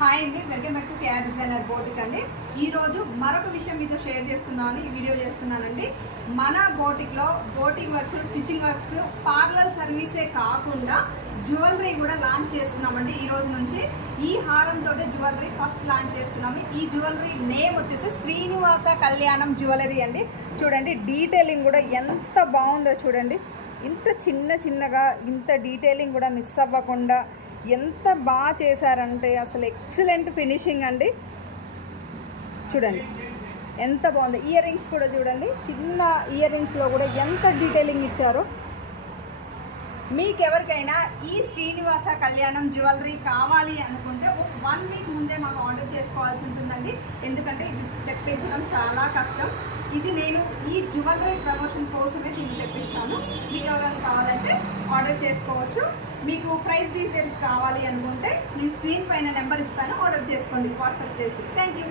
Hi అండి, welcome back to KR designer boutique అండి. ఈరోజు మరొక విషయం మీతో షేర్ చేసుకుందామని ఈ వీడియో చేస్తున్నానండి. మన బోటిక్లో boutique works, stitching works, parlour సర్వీసే కాకుండా జ్యువెలరీ కూడా లాంచ్ చేస్తున్నామండి. ఈ రోజు నుంచి ఈ హారంతో జ్యువెలరీ ఫస్ట్ లాంచ్ చేస్తున్నాము. ఈ జ్యువెలరీ నేమ్ వచ్చేసి శ్రీనివాస కళ్యాణం జ్యువెలరీ అండి. చూడండి, డీటెయిలింగ్ కూడా ఎంత బాగుందో చూడండి. ఇంత చిన్నగా ఇంత డీటెయిలింగ్ కూడా మిస్ అవ్వకుండా ఎంత బాగా చేశారంటే అసలు ఎక్సలెంట్ ఫినిషింగ్ అండి. చూడండి ఎంత బాగుంది. ఇయర్ రింగ్స్ కూడా చూడండి, చిన్న ఇయర్ రింగ్స్లో కూడా ఎంత డీటెయిలింగ్ ఇచ్చారో. మీకు ఎవరికైనా ఈ శ్రీనివాస కళ్యాణం జ్యువెలరీ కావాలి అనుకుంటే 1 వీక్ ముందే మాకు ఆర్డర్ చేసుకోవాల్సి ఉంటుందండి. ఎందుకంటే ఇది తెప్పించడం చాలా కష్టం. ఇది నేను ఈ జ్యువెలరీ ప్రమోషన్ కోసమే దీన్ని తెప్పించాను. మీకు ఎవరైనా కావాలంటే ఆర్డర్ చేసుకోవచ్చు. మీకు ప్రైస్ డీటెయిల్స్ కావాలి అనుకుంటే నేను స్క్రీన్ పైన నెంబర్ ఇస్తాను, ఆర్డర్ చేసుకోండి వాట్సాప్ చేసి. Thank you.